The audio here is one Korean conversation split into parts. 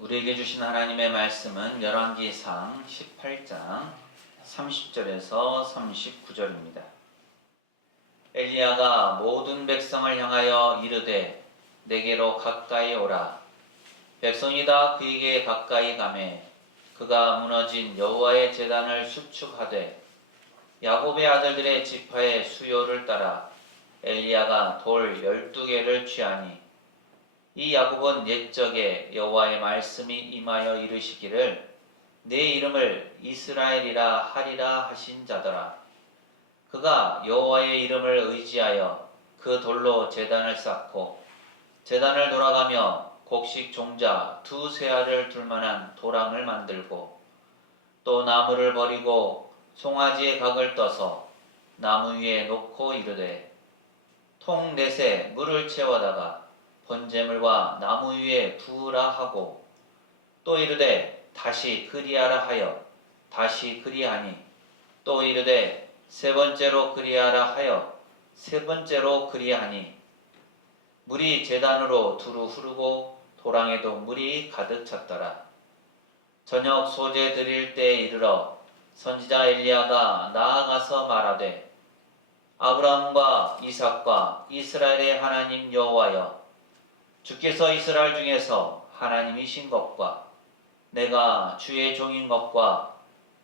우리에게 주신 하나님의 말씀은 열왕기상 18장 30절에서 39절입니다. 엘리야가 모든 백성을 향하여 이르되 내게로 가까이 오라. 백성이 다 그에게 가까이 가매 그가 무너진 여호와의 제단을 수축하되 야곱의 아들들의 지파의 수요를 따라 엘리야가 돌 12개를 취하니 이 야곱은 옛적에 여호와의 말씀이 임하여 이르시기를 내 이름을 이스라엘이라 하리라 하신 자더라. 그가 여호와의 이름을 의지하여 그 돌로 제단을 쌓고 제단을 돌아가며 곡식 종자 두세 알을 둘 만한 도랑을 만들고 또 나무를 버리고 송아지의 각을 떠서 나무 위에 놓고 이르되 통 넷에 물을 채워다가 번제물과 나무 위에 부으라 하고 또 이르되 다시 그리하라 하여 다시 그리하니 또 이르되 세 번째로 그리하라 하여 세 번째로 그리하니 물이 제단으로 두루 흐르고 도랑에도 물이 가득 찼더라. 저녁 소제 드릴 때에 이르러 선지자 엘리야가 나아가서 말하되 아브라함과 이삭과 이스라엘의 하나님 여호와여 주께서 이스라엘 중에서 하나님이신 것과 내가 주의 종인 것과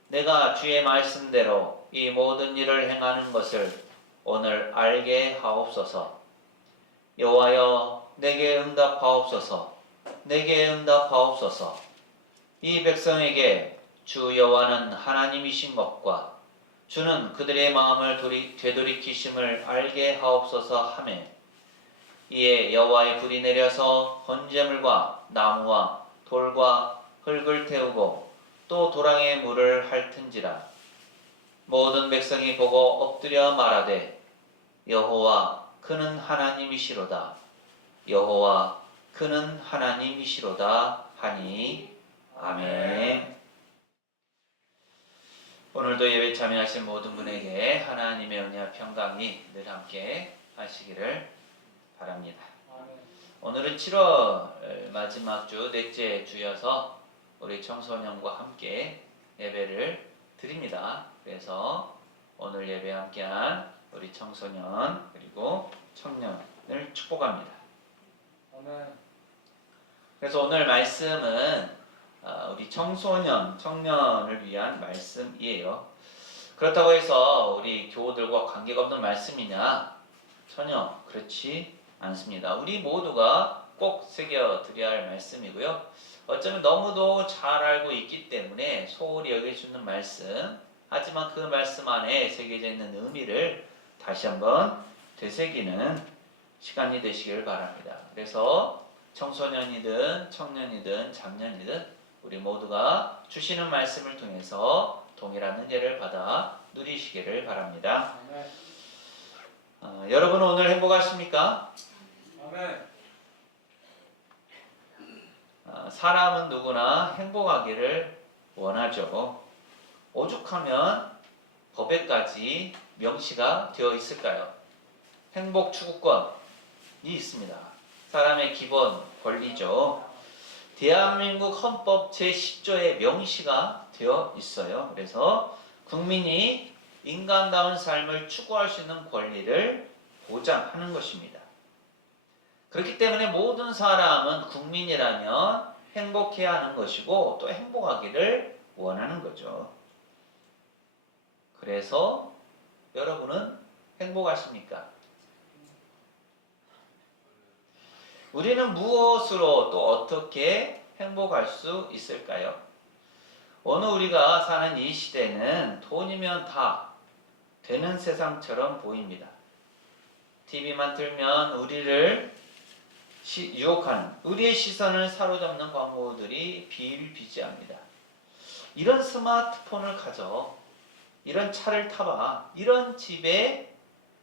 내가 주의 말씀대로 이 모든 일을 행하는 것을 오늘 알게 하옵소서. 여호와여 내게 응답하옵소서. 내게 응답하옵소서. 이 백성에게 주 여호와는 하나님이신 것과 주는 그들의 마음을 되돌이키심을 알게 하옵소서 하매 이에 여호와의 불이 내려서 번제물과 나무와 돌과 흙을 태우고 또 도랑에 물을 핥은지라. 모든 백성이 보고 엎드려 말하되 여호와 그는 하나님이시로다. 여호와 그는 하나님이시로다 하니 아멘. 오늘도 예배 참여하신 모든 분에게 하나님의 은혜와 평강이 늘 함께 하시기를 바랍니다. 오늘은 7월 마지막 주 넷째 주여서 우리 청소년과 함께 예배를 드립니다. 그래서 오늘 예배 함께한 우리 청소년 그리고 청년을 축복합니다. 그래서 오늘 말씀은 우리 청소년, 청년을 위한 말씀이에요. 그렇다고 해서 우리 교우들과 관계가 없는 말씀이냐? 전혀 그렇지 않습니다. 우리 모두가 꼭 새겨드려야 할 말씀이고요. 어쩌면 너무도 잘 알고 있기 때문에 소홀히 여겨주는 말씀, 하지만 그 말씀 안에 새겨져 있는 의미를 다시 한번 되새기는 시간이 되시길 바랍니다. 그래서 청소년이든 청년이든 장년이든 우리 모두가 주시는 말씀을 통해서 동일한 은혜를 받아 누리시기를 바랍니다. 여러분 오늘 행복하십니까? 아멘. 사람은 누구나 행복하기를 원하죠. 오죽하면 법에까지 명시가 되어 있을까요? 행복 추구권이 있습니다. 사람의 기본 권리죠. 대한민국 헌법 제10조에 명시가 되어 있어요. 그래서 국민이 인간다운 삶을 추구할 수 있는 권리를 보장하는 것입니다. 그렇기 때문에 모든 사람은 국민이라면 행복해야 하는 것이고 또 행복하기를 원하는 거죠. 그래서 여러분은 행복하십니까? 우리는 무엇으로 또 어떻게 행복할 수 있을까요? 오늘 우리가 사는 이 시대는 돈이면 다 되는 세상처럼 보입니다. TV만 틀면 우리를 유혹하는, 우리의 시선을 사로잡는 광고들이 비일비재합니다. 이런 스마트폰을 가져, 이런 차를 타봐, 이런 집에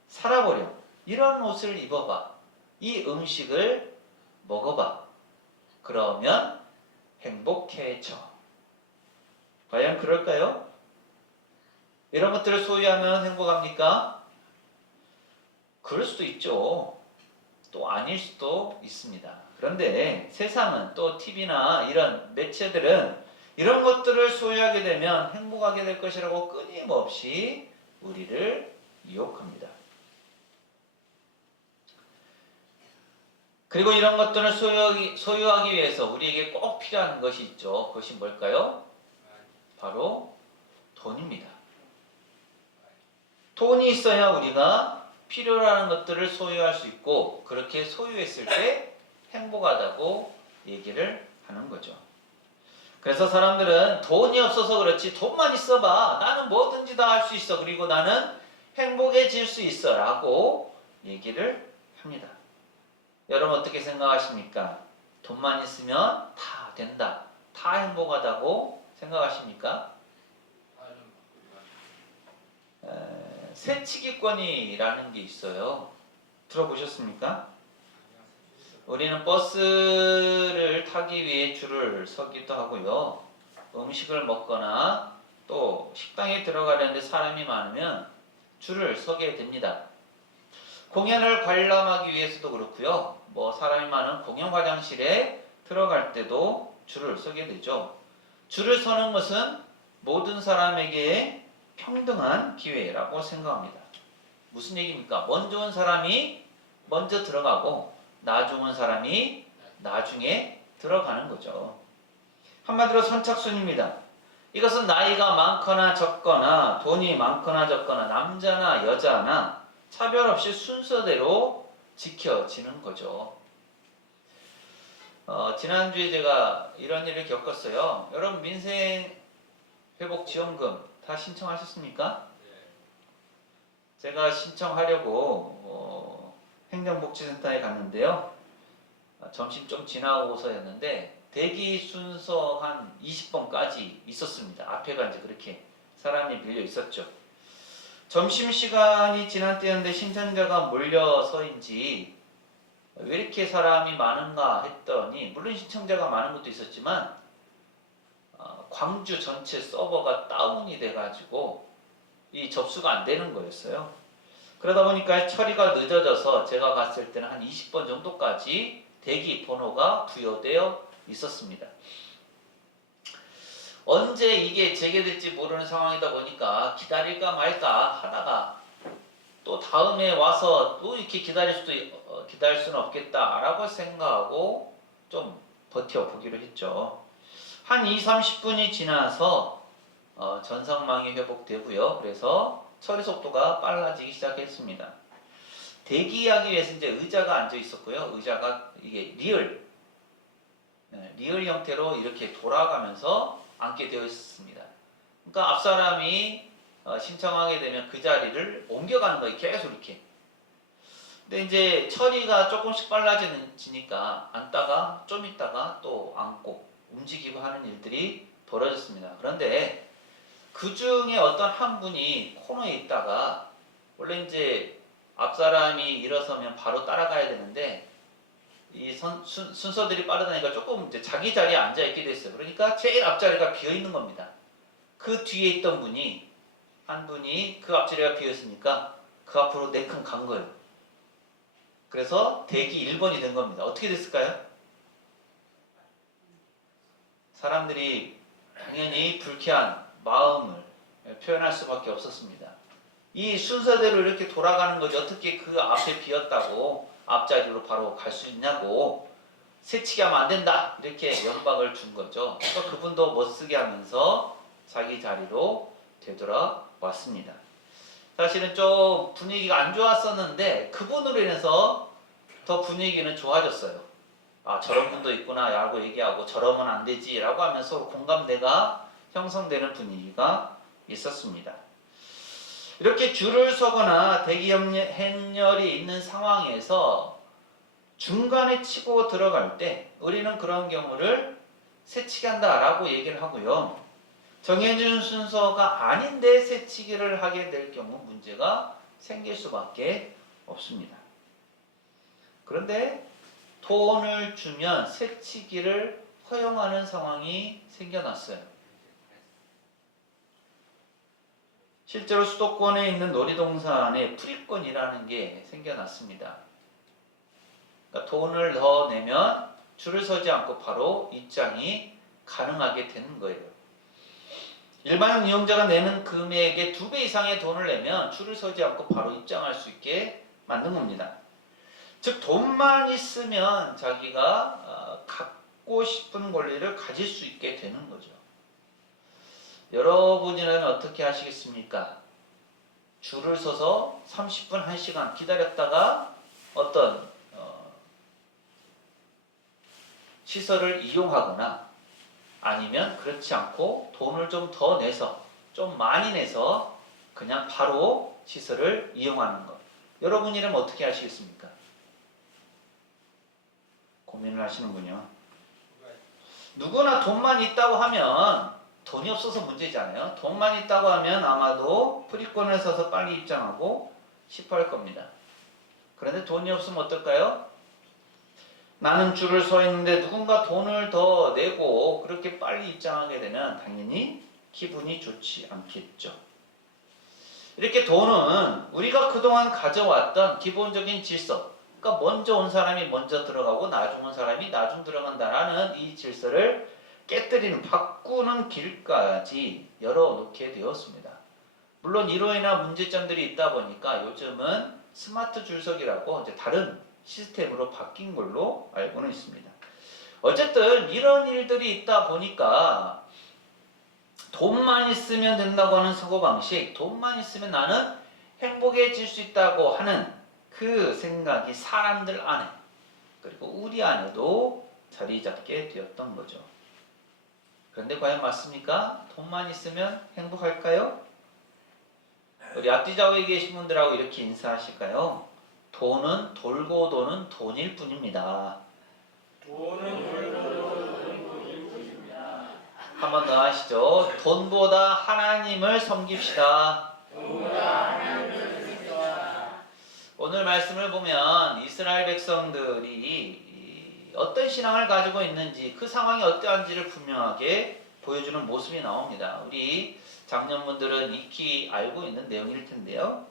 살아보렴, 이런 옷을 입어봐, 이 음식을 먹어봐. 그러면 행복해져. 과연 그럴까요? 이런 것들을 소유하면 행복합니까? 그럴 수도 있죠. 또 아닐 수도 있습니다. 그런데 세상은 또 TV나 이런 매체들은 이런 것들을 소유하게 되면 행복하게 될 것이라고 끊임없이 우리를 유혹합니다. 그리고 이런 것들을 소유하기 위해서 우리에게 꼭 필요한 것이 있죠. 그것이 뭘까요? 바로 돈입니다. 돈이 있어야 우리가 필요로 하는 것들을 소유할 수 있고, 그렇게 소유했을 때 행복하다고 얘기를 하는 거죠. 그래서 사람들은 돈이 없어서 그렇지, 돈만 있어봐, 나는 뭐든지 다 할 수 있어, 그리고 나는 행복해질 수 있어 라고 얘기를 합니다. 여러분 어떻게 생각하십니까? 돈만 있으면 다 된다, 다 행복하다고 생각하십니까? 새치기권이라는 게 있어요. 들어보셨습니까? 우리는 버스를 타기 위해 줄을 서기도 하고요. 음식을 먹거나 또 식당에 들어가려는데 사람이 많으면 줄을 서게 됩니다. 공연을 관람하기 위해서도 그렇고요. 사람이 많은 공연 화장실에 들어갈 때도 줄을 서게 되죠. 줄을 서는 것은 모든 사람에게 평등한 기회라고 생각합니다. 무슨 얘기입니까? 먼저 온 사람이 먼저 들어가고 나중 온 사람이 나중에 들어가는 거죠. 한마디로 선착순입니다. 이것은 나이가 많거나 적거나 돈이 많거나 적거나 남자나 여자나 차별 없이 순서대로 지켜지는 거죠. 지난주에 제가 이런 일을 겪었어요. 여러분 민생회복지원금 다 신청하셨습니까? 제가 신청하려고 행정복지센터에 갔는데요. 점심 좀 지나고서였는데 대기 순서 한 20번까지 있었습니다. 앞에가 이제 그렇게 사람이 밀려 있었죠. 점심시간이 지난 때였는데 신청자가 몰려서인지 왜 이렇게 사람이 많은가 했더니, 물론 신청자가 많은 것도 있었지만 광주 전체 서버가 다운이 돼가지고 이 접수가 안 되는 거였어요. 그러다 보니까 처리가 늦어져서 제가 갔을 때는 한 20번 정도까지 대기 번호가 부여되어 있었습니다. 언제 이게 재개될지 모르는 상황이다 보니까 기다릴까 말까 하다가 또 다음에 와서 또 이렇게 기다릴 수는 없겠다라고 생각하고 좀 버텨보기로 했죠. 한 20-30분이 지나서 전성망이 회복되고요. 그래서 처리 속도가 빨라지기 시작했습니다. 대기하기 위해서 이제 의자가 앉아 있었고요. 의자가 이게 리얼 형태로 이렇게 돌아가면서 앉게 되어 있었습니다. 그러니까 앞 사람이 신청하게 되면 그 자리를 옮겨가는 거예요. 계속 이렇게. 근데 이제 처리가 조금씩 빨라지니까 앉다가 좀 있다가 또 앉고 움직이고 하는 일들이 벌어졌습니다. 그런데 그 중에 어떤 한 분이 코너에 있다가, 원래 이제 앞 사람이 일어서면 바로 따라가야 되는데 이 순서들이 빠르다니까 조금 이제 자기 자리에 앉아 있게 됐어요. 그러니까 제일 앞자리가 비어 있는 겁니다. 그 뒤에 있던 한 분이 그 앞자리가 비어 있으니까 그 앞으로 네큰 간 거예요. 그래서 대기 1번이 된 겁니다. 어떻게 됐을까요? 사람들이 당연히 불쾌한 마음을 표현할 수밖에 없었습니다. 이 순서대로 이렇게 돌아가는 거지 어떻게 그 앞에 비었다고 앞자리로 바로 갈 수 있냐고, 새치기 하면 안 된다 이렇게 연박을 준 거죠. 그러니까 그분도 못쓰게 하면서 자기 자리로 되돌아왔습니다. 사실은 좀 분위기가 안 좋았었는데 그분으로 인해서 더 분위기는 좋아졌어요. 아, 저런 분도 있구나 라고 얘기하고 저러면 안 되지 라고 하면서 서로 공감대가 형성되는 분위기가 있었습니다. 이렇게 줄을 서거나 대기 행렬이 있는 상황에서 중간에 치고 들어갈 때 우리는 그런 경우를 새치기 한다 라고 얘기를 하고요. 정해진 순서가 아닌데 새치기를 하게 될 경우 문제가 생길 수밖에 없습니다. 그런데 돈을 주면 새치기를 허용하는 상황이 생겨났어요. 실제로 수도권에 있는 놀이동산에 프리권이라는 게 생겨났습니다. 그러니까 돈을 더 내면 줄을 서지 않고 바로 입장이 가능하게 되는 거예요. 일반 이용자가 내는 금액의 2배 이상의 돈을 내면 줄을 서지 않고 바로 입장할 수 있게 만든 겁니다. 즉 돈만 있으면 자기가 갖고 싶은 권리를 가질 수 있게 되는 거죠. 여러분이라면 어떻게 하시겠습니까? 줄을 서서 30분, 1시간 기다렸다가 어떤 시설을 이용하거나 아니면 그렇지 않고 돈을 좀 더 내서 좀 많이 내서 그냥 바로 시설을 이용하는 것. 여러분이라면 어떻게 하시겠습니까? 고민을 하시는군요. 누구나 돈만 있다고 하면 돈이 없어서 문제잖아요. 돈만 있다고 하면 아마도 프리권을 사서 빨리 입장하고 싶어 할 겁니다. 그런데 돈이 없으면 어떨까요? 나는 줄을 서 있는데 누군가 돈을 더 내고 그렇게 빨리 입장하게 되면 당연히 기분이 좋지 않겠죠. 이렇게 돈은 우리가 그동안 가져왔던 기본적인 질서, 그러니까 먼저 온 사람이 먼저 들어가고 나중 온 사람이 나중 들어간다라는 이 질서를 깨뜨리는, 바꾸는 길까지 열어놓게 되었습니다. 물론 이로 인한 문제점들이 있다 보니까 요즘은 스마트 줄서기라고 이제 다른 시스템으로 바뀐 걸로 알고는 있습니다. 어쨌든 이런 일들이 있다 보니까 돈만 있으면 된다고 하는 사고방식, 돈만 있으면 나는 행복해질 수 있다고 하는 그 생각이 사람들 안에 그리고 우리 안에도 자리 잡게 되었던 거죠. 그런데 과연 맞습니까? 돈만 있으면 행복할까요? 우리 앞뒤 좌우에 계신 분들하고 이렇게 인사하실까요? 돈은 돌고 도는 돈일 뿐입니다. 돈은 돌고 도는 돈일 뿐입니다. 한 번 더 하시죠. 돈보다 하나님을 섬깁시다. 돈보다 하나님을 섬깁시다. 오늘 말씀을 보면 이스라엘 백성들이 어떤 신앙을 가지고 있는지 그 상황이 어떠한지를 분명하게 보여주는 모습이 나옵니다. 우리 장년분들은 익히 알고 있는 내용일 텐데요.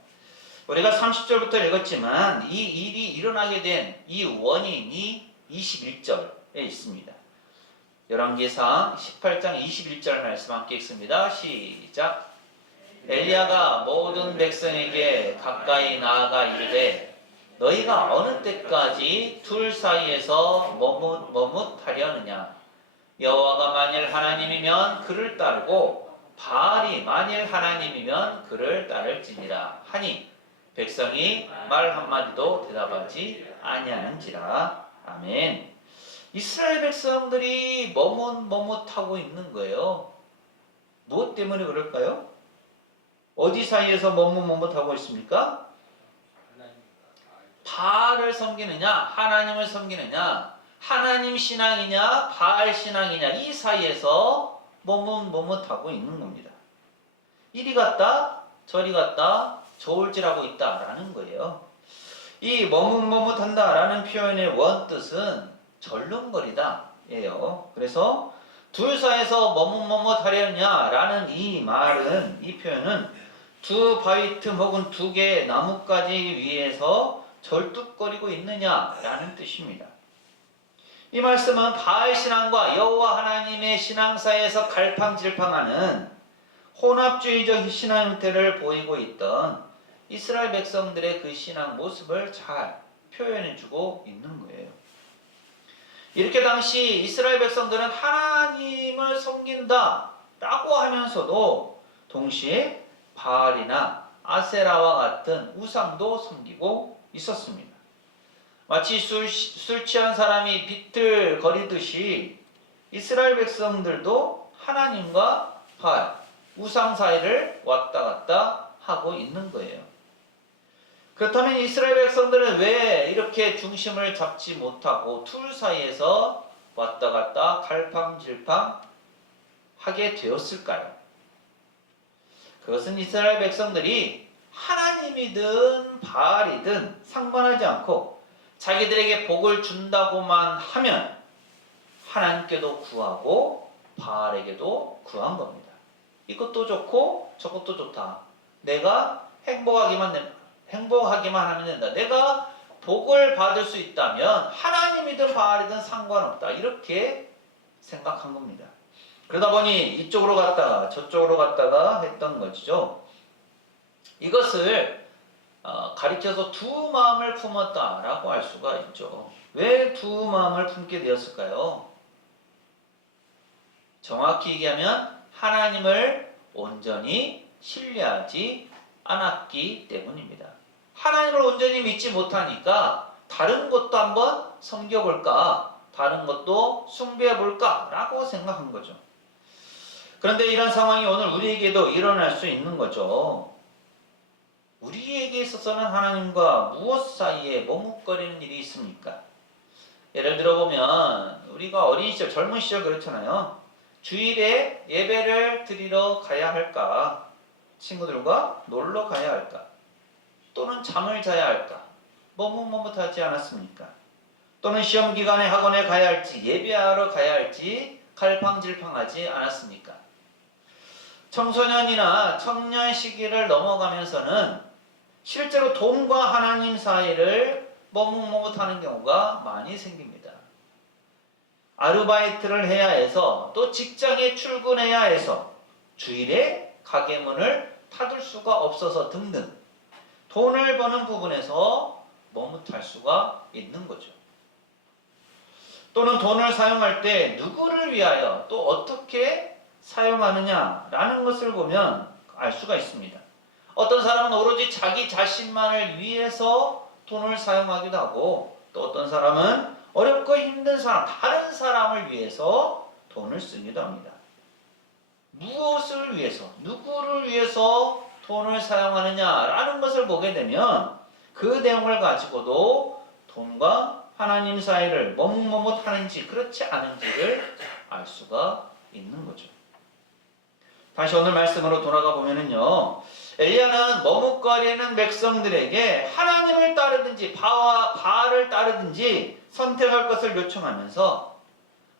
우리가 30절부터 읽었지만 이 일이 일어나게 된 이 원인이 21절에 있습니다. 열왕기상 18장 21절 말씀 함께 읽습니다. 시작. 엘리야가 모든 백성에게 가까이 나아가 이르되 너희가 어느 때까지 둘 사이에서 머뭇하려느냐. 여호와가 만일 하나님이면 그를 따르고 바알이 만일 하나님이면 그를 따를지니라 하니 백성이 말 한마디도 대답하지 아니하는지라. 아멘. 이스라엘 백성들이 머뭇하고 있는 거예요. 무엇 때문에 그럴까요? 어디 사이에서 머뭇하고 있습니까? 바알을 섬기느냐 하나님을 섬기느냐, 하나님 신앙이냐 바알 신앙이냐, 이 사이에서 머뭇하고 있는 겁니다. 이리 갔다 저리 갔다 저울질하고 있다라는 거예요. 이 머뭇한다라는 표현의 원뜻은 절름거리다 예요. 그래서 둘 사이에서 머뭇하려냐라는 이 말은, 이 표현은 두 바위 틈 혹은 두 개의 나뭇가지 위에서 절뚝거리고 있느냐라는 뜻입니다. 이 말씀은 바알 신앙과 여호와 하나님의 신앙 사이에서 갈팡질팡하는 혼합주의적 신앙 형태를 보이고 있던 이스라엘 백성들의 그 신앙 모습을 잘 표현해주고 있는 거예요. 이렇게 당시 이스라엘 백성들은 하나님을 섬긴다 라고 하면서도 동시에 바알이나 아세라와 같은 우상도 섬기고 있었습니다. 마치 술 취한 사람이 비틀거리듯이 이스라엘 백성들도 하나님과 바알, 우상 사이를 왔다 갔다 하고 있는 거예요. 그렇다면 이스라엘 백성들은 왜 이렇게 중심을 잡지 못하고 둘 사이에서 왔다 갔다 갈팡질팡 하게 되었을까요? 그것은 이스라엘 백성들이 하나님이든 바알이든 상관하지 않고 자기들에게 복을 준다고만 하면 하나님께도 구하고 바알에게도 구한 겁니다. 이것도 좋고 저것도 좋다. 내가 행복하기만 하면 된다. 내가 복을 받을 수 있다면 하나님이든 바알이든 상관없다. 이렇게 생각한 겁니다. 그러다 보니 이쪽으로 갔다가 저쪽으로 갔다가 했던 것이죠. 이것을 가리켜서 두 마음을 품었다라고 할 수가 있죠. 왜 두 마음을 품게 되었을까요? 정확히 얘기하면 하나님을 온전히 신뢰하지 않았기 때문입니다. 하나님을 온전히 믿지 못하니까 다른 것도 한번 섬겨볼까, 다른 것도 숭배해볼까 라고 생각한 거죠. 그런데 이런 상황이 오늘 우리에게도 일어날 수 있는 거죠. 우리에게 있어서는 하나님과 무엇 사이에 머뭇거리는 일이 있습니까? 예를 들어보면 우리가 어린 시절, 젊은 시절 그렇잖아요. 주일에 예배를 드리러 가야 할까? 친구들과 놀러 가야 할까? 또는 잠을 자야 할까? 머뭇머뭇하지 않았습니까? 또는 시험 기간에 학원에 가야 할지, 예배하러 가야 할지 갈팡질팡하지 않았습니까? 청소년이나 청년 시기를 넘어가면서는 실제로 돈과 하나님 사이를 머뭇머뭇하는 경우가 많이 생깁니다. 아르바이트를 해야 해서 또 직장에 출근해야 해서 주일에 가게 문을 닫을 수가 없어서 등등 돈을 버는 부분에서 머뭇할 수가 있는 거죠. 또는 돈을 사용할 때 누구를 위하여 또 어떻게 사용하느냐라는 것을 보면 알 수가 있습니다. 어떤 사람은 오로지 자기 자신만을 위해서 돈을 사용하기도 하고 또 어떤 사람은 어렵고 힘든 사람, 다른 사람을 위해서 돈을 쓰기도 합니다. 무엇을 위해서, 누구를 위해서 돈을 사용하느냐라는 것을 보게 되면 그 내용을 가지고도 돈과 하나님 사이를 머뭇머뭇하는지 그렇지 않은지를 알 수가 있는 거죠. 다시 오늘 말씀으로 돌아가 보면은요, 엘리야는 머뭇거리는 백성들에게 하나님을 따르든지 바알을 따르든지 선택할 것을 요청하면서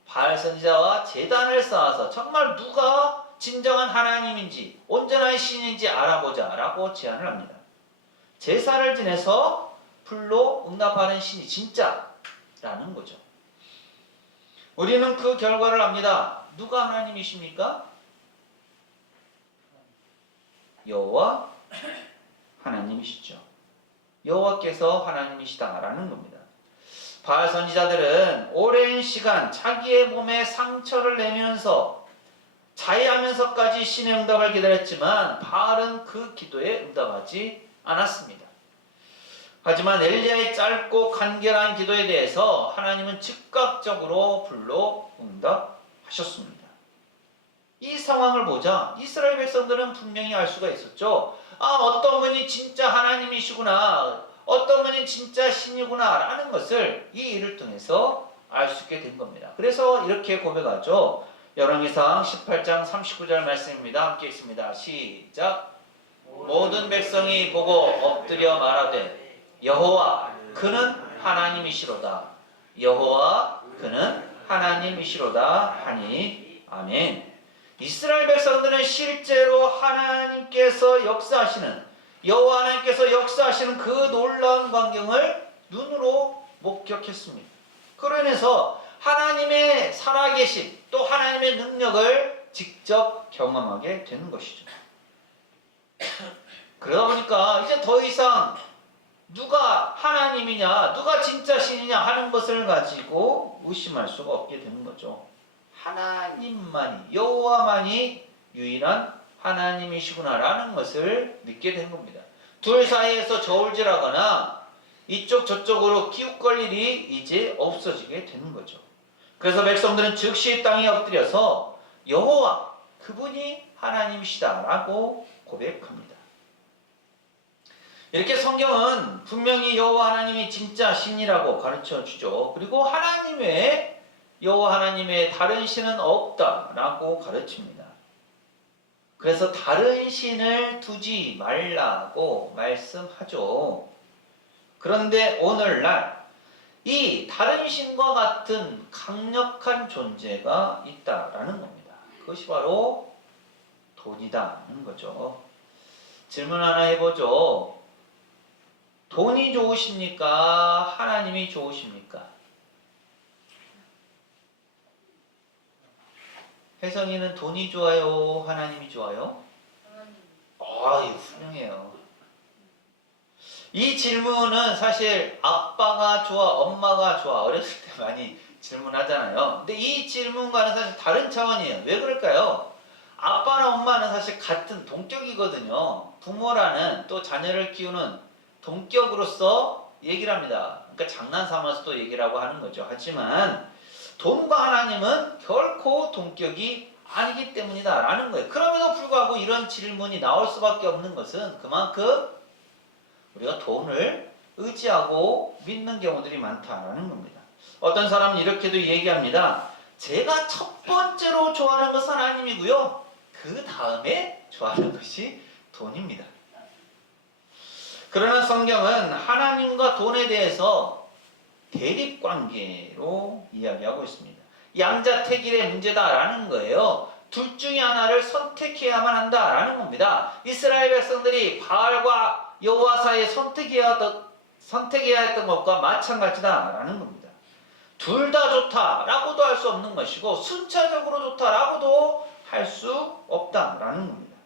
바알 선지자와 제단을 쌓아서 정말 누가 진정한 하나님인지 온전한 신인지 알아보자 라고 제안을 합니다. 제사를 지내서 불로 응답하는 신이 진짜라는 거죠. 우리는 그 결과를 압니다. 누가 하나님이십니까? 여호와 하나님이시죠. 여호와께서 하나님이시다라는 겁니다. 바알 선지자들은 오랜 시간 자기의 몸에 상처를 내면서 자해하면서까지 신의 응답을 기다렸지만 바알은 그 기도에 응답하지 않았습니다. 하지만 엘리야의 짧고 간결한 기도에 대해서 하나님은 즉각적으로 불로 응답하셨습니다. 이 상황을 보자 이스라엘 백성들은 분명히 알 수가 있었죠. 어떤 분이 진짜 하나님이시구나, 어떤 분이 진짜 신이구나 라는 것을 이 일을 통해서 알 수 있게 된 겁니다. 그래서 이렇게 고백하죠. 열왕기상 18장 39절 말씀입니다. 함께 있습니다. 시작. 모든 백성이 보고 엎드려 말하되 여호와 그는 하나님이시로다. 여호와 그는 하나님이시로다 하니 아멘. 이스라엘 백성들은 실제로 하나님께서 역사하시는, 여호와 하나님께서 역사하시는 그 놀라운 광경을 눈으로 목격했습니다. 그로 인해서 하나님의 살아계심 또 하나님의 능력을 직접 경험하게 되는 것이죠. 그러다 보니까 이제 더 이상 누가 하나님이냐, 누가 진짜 신이냐 하는 것을 가지고 의심할 수가 없게 되는 거죠. 하나님만이, 여호와만이 유일한 하나님이시구나라는 것을 믿게 된 겁니다. 둘 사이에서 저울질하거나 이쪽 저쪽으로 기웃거릴 일이 이제 없어지게 되는 거죠. 그래서 백성들은 즉시 땅에 엎드려서 여호와 그분이 하나님이시다라고 고백합니다. 이렇게 성경은 분명히 여호와 하나님이 진짜 신이라고 가르쳐 주죠. 그리고 하나님 외에 여호와 하나님 외에 다른 신은 없다라고 가르칩니다. 그래서 다른 신을 두지 말라고 말씀하죠. 그런데 오늘날 이 다른 신과 같은 강력한 존재가 있다라는 겁니다. 그것이 바로 돈이다는 거죠. 질문 하나 해보죠. 돈이 좋으십니까? 하나님이 좋으십니까? 혜성이는 돈이 좋아요? 하나님이 좋아요? 이거 훌륭해요. 이 질문은 사실 아빠가 좋아, 엄마가 좋아 어렸을 때 많이 질문하잖아요. 근데 이 질문과는 사실 다른 차원이에요. 왜 그럴까요? 아빠나 엄마는 사실 같은 동격이거든요. 부모라는 또 자녀를 키우는 동격으로서 얘기를 합니다. 그러니까 장난 삼아서 또 얘기를 하고 하는 거죠. 하지만 돈과 하나님은 결코 동격이 아니기 때문이다 라는 거예요. 그럼에도 불구하고 이런 질문이 나올 수밖에 없는 것은 그만큼 우리가 돈을 의지하고 믿는 경우들이 많다라는 겁니다. 어떤 사람은 이렇게도 얘기합니다. 제가 첫 번째로 좋아하는 것은 하나님이고요. 그 다음에 좋아하는 것이 돈입니다. 그러나 성경은 하나님과 돈에 대해서 대립관계로 이야기하고 있습니다. 양자택일의 문제다라는 거예요. 둘 중에 하나를 선택해야만 한다라는 겁니다. 이스라엘 백성들이 바알과 여호와 사이에 선택해야 했던 것과 마찬가지다라는 겁니다. 둘 다 좋다라고도 할 수 없는 것이고 순차적으로 좋다라고도 할 수 없다라는 겁니다.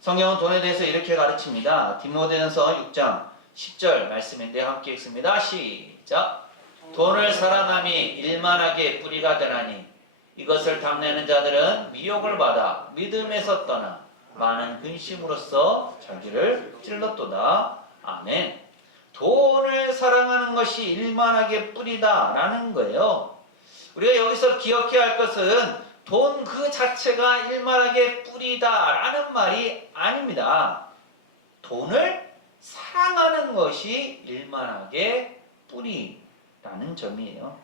성경은 돈에 대해서 이렇게 가르칩니다. 디모데전서 6장 10절 말씀인데 함께 읽습니다. 시작. 돈을 사랑함이 일만하게 뿌리가 되나니 이것을 탐내는 자들은 미혹을 받아 믿음에서 떠나 많은 근심으로써 자기를 찔렀도다. 아멘. 돈을 사랑하는 것이 일만하게 뿌리다 라는 거예요. 우리가 여기서 기억해야 할 것은 돈 그 자체가 일만하게 뿌리다 라는 말이 아닙니다. 돈을 사랑하는 것이 일만하게 뿌리라는 점이에요.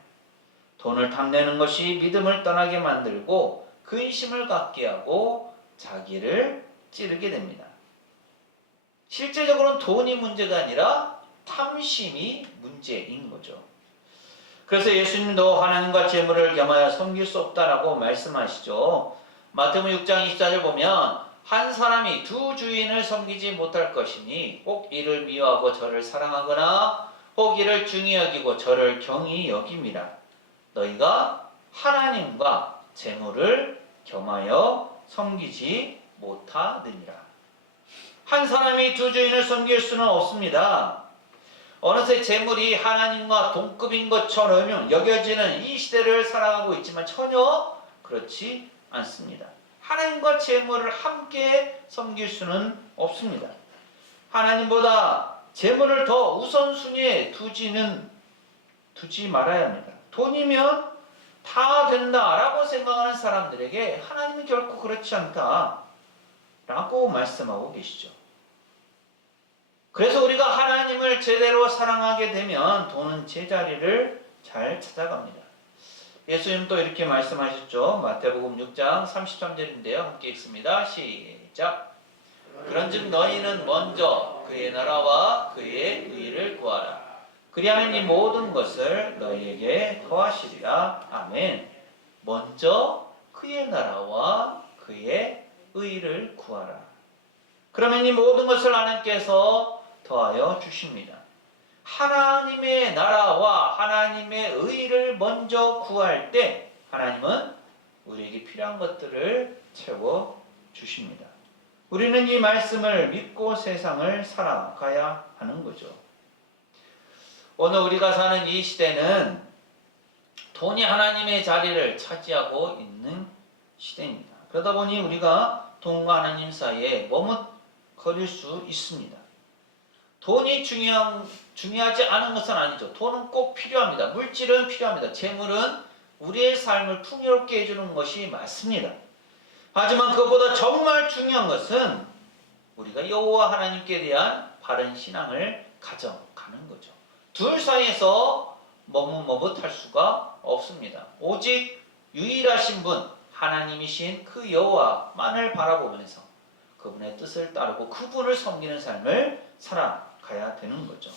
돈을 탐내는 것이 믿음을 떠나게 만들고 근심을 갖게 하고 자기를 찌르게 됩니다. 실제적으로는 돈이 문제가 아니라 탐심이 문제인 거죠. 그래서 예수님도 하나님과 재물을 겸하여 섬길 수 없다라고 말씀하시죠. 마태복음 6장 24절 보면 한 사람이 두 주인을 섬기지 못할 것이니 혹 이를 미워하고 저를 사랑하거나 혹 이를 중히 여기고 저를 경히 여김이라. 너희가 하나님과 재물을 겸하여 섬기지 못하느니라. 한 사람이 두 주인을 섬길 수는 없습니다. 어느새 재물이 하나님과 동급인 것처럼 여겨지는 이 시대를 살아가고 있지만 전혀 그렇지 않습니다. 하나님과 재물을 함께 섬길 수는 없습니다. 하나님보다 재물을 더 우선순위에 두지 말아야 합니다. 돈이면 다 된다라고 생각하는 사람들에게 하나님은 결코 그렇지 않다라고 말씀하고 계시죠. 그래서 우리가 하나님을 제대로 사랑하게 되면 돈은 제자리를 잘 찾아갑니다. 예수님 또 이렇게 말씀하셨죠. 마태복음 6장 33절인데요. 함께 읽습니다. 시작. 그런즉 너희는 먼저 그의 나라와 그의 의를 구하라. 그리하면 이 모든 것을 너희에게 더하시리라. 아멘. 먼저 그의 나라와 그의 의를 구하라. 그러면 이 모든 것을 하나님께서 더하여 주십니다. 하나님의 나라와 하나님의 의를 먼저 구할 때 하나님은 우리에게 필요한 것들을 채워 주십니다. 우리는 이 말씀을 믿고 세상을 살아가야 하는 거죠. 오늘 우리가 사는 이 시대는 돈이 하나님의 자리를 차지하고 있는 시대입니다. 그러다 보니 우리가 돈과 하나님 사이에 머뭇거릴 수 있습니다. 돈이 중요하지 않은 것은 아니죠. 돈은 꼭 필요합니다. 물질은 필요합니다. 재물은 우리의 삶을 풍요롭게 해주는 것이 맞습니다. 하지만 그것보다 정말 중요한 것은 우리가 여호와 하나님께 대한 바른 신앙을 가져가는 거죠. 둘 사이에서 머뭇머뭇할 수가 없습니다. 오직 유일하신 분 하나님이신 그 여호와만을 바라보면서 그분의 뜻을 따르고 그분을 섬기는 삶을 살아가야 되는 거죠.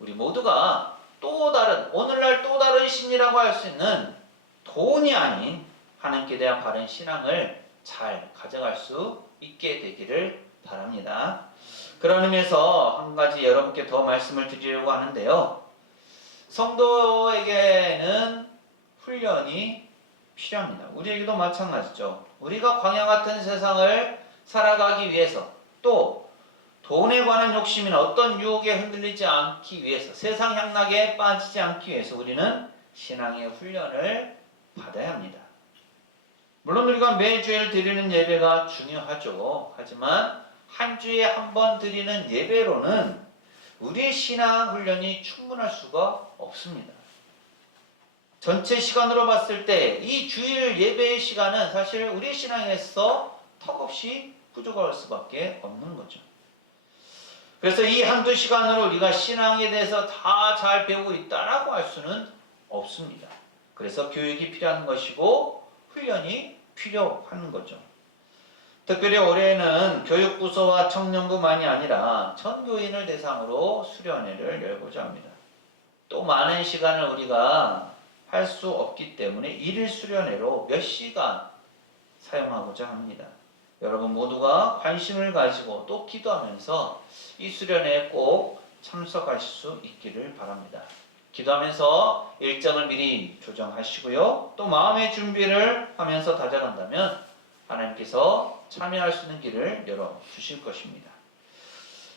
우리 모두가 또 다른 오늘날 또 다른 신이라고 할 수 있는 돈이 아닌 하나님께 대한 바른 신앙을 잘 가져갈 수 있게 되기를 바랍니다. 그런 의미에서 한 가지 여러분께 더 말씀을 드리려고 하는데요. 성도에게는 훈련이 필요합니다. 우리에게도 마찬가지죠. 우리가 광야 같은 세상을 살아가기 위해서, 또 돈에 관한 욕심이나 어떤 유혹에 흔들리지 않기 위해서, 세상 향락에 빠지지 않기 위해서 우리는 신앙의 훈련을 받아야 합니다. 물론 우리가 매주일 드리는 예배가 중요하죠. 하지만 한 주에 한 번 드리는 예배로는 우리의 신앙 훈련이 충분할 수가 없습니다. 전체 시간으로 봤을 때 이 주일 예배의 시간은 사실 우리의 신앙에서 턱없이 부족할 수밖에 없는 거죠. 그래서 이 한두 시간으로 우리가 신앙에 대해서 다 잘 배우고 있다라고 할 수는 없습니다. 그래서 교육이 필요한 것이고 훈련이 필요한 거죠. 특별히 올해는 교육부서와 청년부만이 아니라 전 교인을 대상으로 수련회를 열고자 합니다. 또 많은 시간을 우리가 할 수 없기 때문에 일일 수련회로 몇 시간 사용하고자 합니다. 여러분 모두가 관심을 가지고 또 기도하면서 이 수련회에 꼭 참석하실 수 있기를 바랍니다. 기도하면서 일정을 미리 조정하시고요. 또 마음의 준비를 하면서 다져간다면 하나님께서 참여할 수 있는 길을 열어주실 것입니다.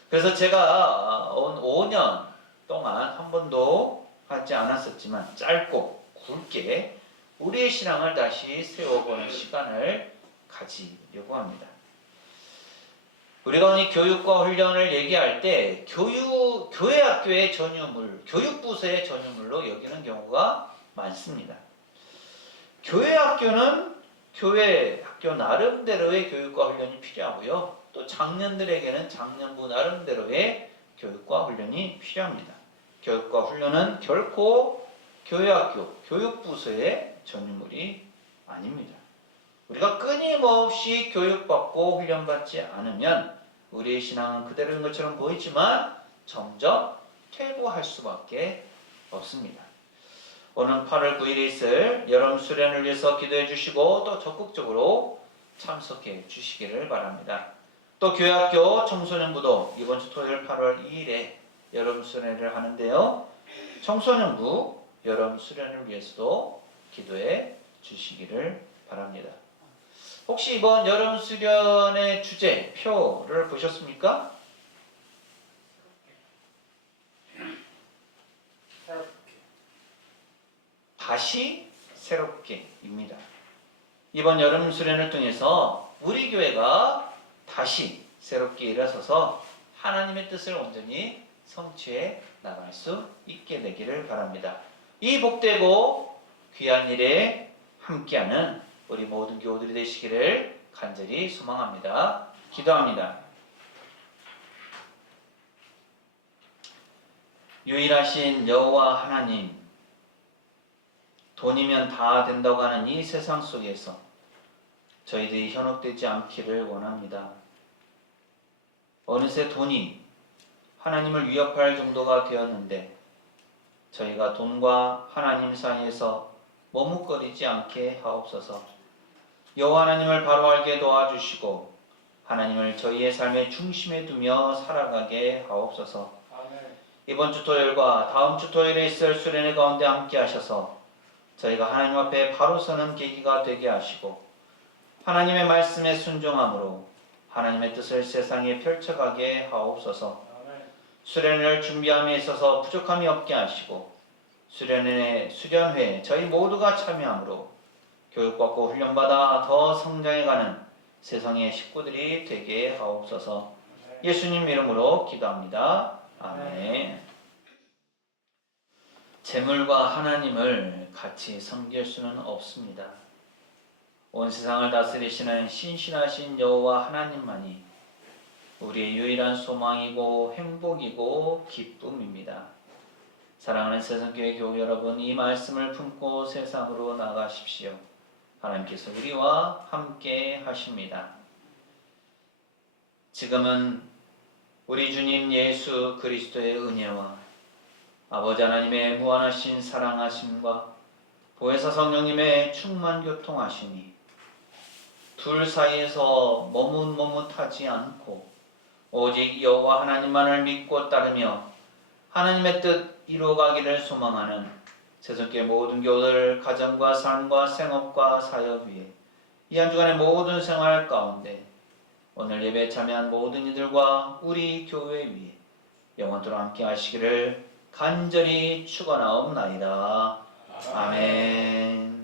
그래서 제가 온 5년 동안 한 번도 하지 않았었지만 짧고 굵게 우리의 신앙을 다시 세워보는 시간을 가지려고 합니다. 우리가 이 교육과 훈련을 얘기할 때 교회 학교의 전유물, 교육부서의 전유물로 여기는 경우가 많습니다. 교회 학교는 교회 학교 나름대로의 교육과 훈련이 필요하고요. 또 장년들에게는 장년부 나름대로의 교육과 훈련이 필요합니다. 교육과 훈련은 결코 교회학교, 교육부서의 전유물이 아닙니다. 우리가 끊임없이 교육받고 훈련받지 않으면 우리의 신앙은 그대로인 것처럼 보이지만 점점 퇴보할 수밖에 없습니다. 오는 8월 9일에 있을 여름 수련을 위해서 기도해 주시고 또 적극적으로 참석해 주시기를 바랍니다. 또 교회학교 청소년부도 이번 주 토요일 8월 2일에 여름 수련회를 하는데요. 청소년부 여름 수련을 위해서도 기도해 주시기를 바랍니다. 혹시 이번 여름 수련의 주제 표를 보셨습니까? 다시 새롭게입니다. 이번 여름 수련을 통해서 우리 교회가 다시 새롭게 일어서서 하나님의 뜻을 온전히 성취해 나갈 수 있게 되기를 바랍니다. 이 복되고 귀한 일에 함께하는 우리 모든 교우들이 되시기를 간절히 소망합니다. 기도합니다. 유일하신 여호와 하나님, 돈이면 다 된다고 하는 이 세상 속에서 저희들이 현혹되지 않기를 원합니다. 어느새 돈이 하나님을 위협할 정도가 되었는데 저희가 돈과 하나님 사이에서 머뭇거리지 않게 하옵소서. 여호와 하나님을 바로 알게 도와주시고 하나님을 저희의 삶의 중심에 두며 살아가게 하옵소서. 아멘. 이번 주 토요일과 다음 주 토요일에 있을 수련회 가운데 함께 하셔서 저희가 하나님 앞에 바로 서는 계기가 되게 하시고 하나님의 말씀에 순종함으로 하나님의 뜻을 세상에 펼쳐가게 하옵소서. 아멘. 수련회를 준비함에 있어서 부족함이 없게 하시고 수련회에 저희 모두가 참여함으로 교육받고 훈련받아 더 성장해가는 세상의 식구들이 되게 하옵소서. 예수님 이름으로 기도합니다. 아멘. 재물과 하나님을 같이 섬길 수는 없습니다. 온 세상을 다스리시는 신실하신 여호와 하나님만이 우리의 유일한 소망이고 행복이고 기쁨입니다. 사랑하는 세상교회 교우 여러분, 이 말씀을 품고 세상으로 나가십시오. 하나님께서 우리와 함께 하십니다. 지금은 우리 주님 예수 그리스도의 은혜와 아버지 하나님의 무한하신 사랑하심과 보혜사 성령님의 충만 교통하심이 둘 사이에서 머뭇머뭇하지 않고 오직 여호와 하나님만을 믿고 따르며 하나님의 뜻 이루어가기를 소망하는 새송교회 모든 교우들 가정과 삶과 생업과 사역 위에 이 한 주간의 모든 생활 가운데 오늘 예배에 참여한 모든 이들과 우리 교회 위에 영원토록 함께 하시기를 간절히 축원하옵나이다. 아멘.